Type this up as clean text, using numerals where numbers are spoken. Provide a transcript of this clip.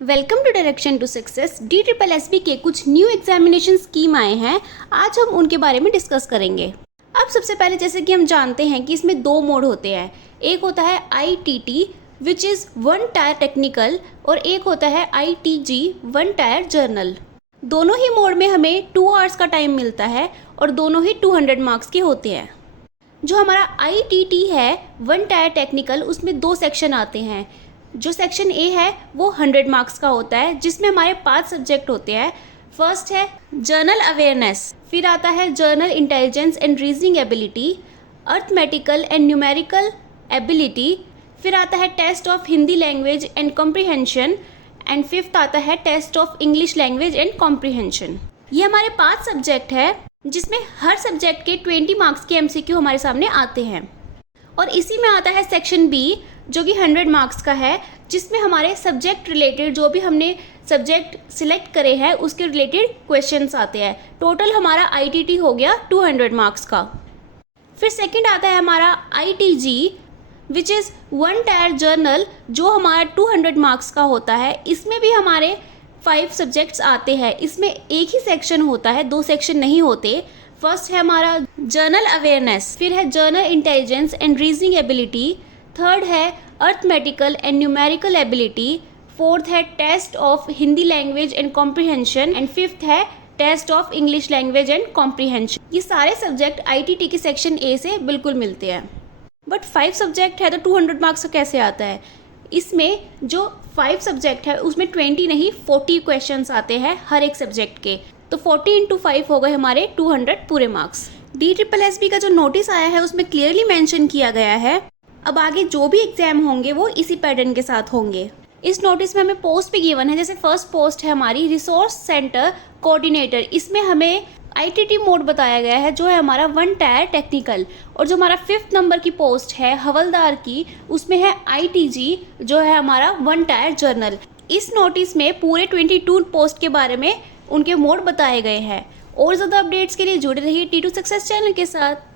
Welcome to direction to success. DSSB के कुछ new examination scheme आए हैं, आज हम उनके बारे में डिस्कस करेंगे। अब सबसे पहले जैसे कि हम जानते हैं कि इसमें दो मोड होते हैं, एक होता है ITT which is one tyre technical और एक होता है ITG वन टायर जर्नल। दोनों ही मोड में हमें 2 आवर्स का टाइम मिलता है और दोनों ही 200 मार्क्स के होते हैं। जो हमारा ITT है वन टायर टेक्निकल, उसमें 2 सेक्शन आते हैं। जो सेक्शन ए है वो 100 मार्क्स का होता है, जिसमें हमारे 5 सब्जेक्ट होते हैं। फर्स्ट है जर्नल अवेयरनेस, फिर आता है general intelligence and reasoning ability, arithmetical and numerical ability, फिर आता है test of Hindi language and comprehension and fifth आता है test of English language and comprehension. ये हमारे 5 सब्जेक्ट है, जिसमें हर सब्जेक्ट के 20 मार्क्स के MCQ हमारे सामने आते हैं। और इसी में आता है सेक्शन बी जो कि 100 मार्क्स का है, जिसमें हमारे सब्जेक्ट रिलेटेड जो भी हमने सब्जेक्ट सिलेक्ट करे हैं उसके रिलेटेड क्वेश्चंस आते हैं। टोटल हमारा ITT हो गया 200 मार्क्स का। फिर सेकंड आता है हमारा ITG which is one tyre journal, जो हमारा 200 मार्क्स का होता है। इसमें भी हमारे 5 सब्जेक्ट्स आते हैं। इसमें एक ही सेक्शन होता है, 2 सेक्शन नहीं होते। फर्स्ट है हमारा जर्नल अवेयरनेस, फिर है general intelligence and reasoning ability, third है arithmetical and numerical ability, fourth है test of Hindi language and comprehension and fifth है test of English language and comprehension. ये सारे सब्जेक्ट ITT के सेक्शन ए से बिल्कुल मिलते हैं। बट 5 सब्जेक्ट है तो 200 मार्क्स का कैसे आता है? इसमें जो 5 सब्जेक्ट है उसमें 20 नहीं 40 क्वेश्चंस आते हैं हर एक सब्जेक्ट के, तो 40 × 5 हो गए हमारे 200 पूरे मार्क्स। DSSB का जो नोटिस आया है उसमें क्लियरली मेंशन किया गया है, अब आगे जो भी एग्जाम होंगे वो इसी पैटर्न के साथ होंगे। इस नोटिस में हमें पोस्ट भी गिवन है, जैसे फर्स्ट पोस्ट है हमारी रिसोर्स सेंटर कोऑर्डिनेटर, इसमें हमें ITT मोड बताया गया है जो है हमारा वन टायर टेक्निकल। और जो हमारा 5th नंबर की पोस्ट है हवलदार की, उसमें है ITG जो है हमारा वन टायर जर्नल। इस नोटिस में पूरे 22 पोस्ट के बारे में उनके मोड बताए गए हैं। और ज़्यादा अपडेट्स के लिए जुड़े रहिए T2 सक्सेस चैनल के साथ।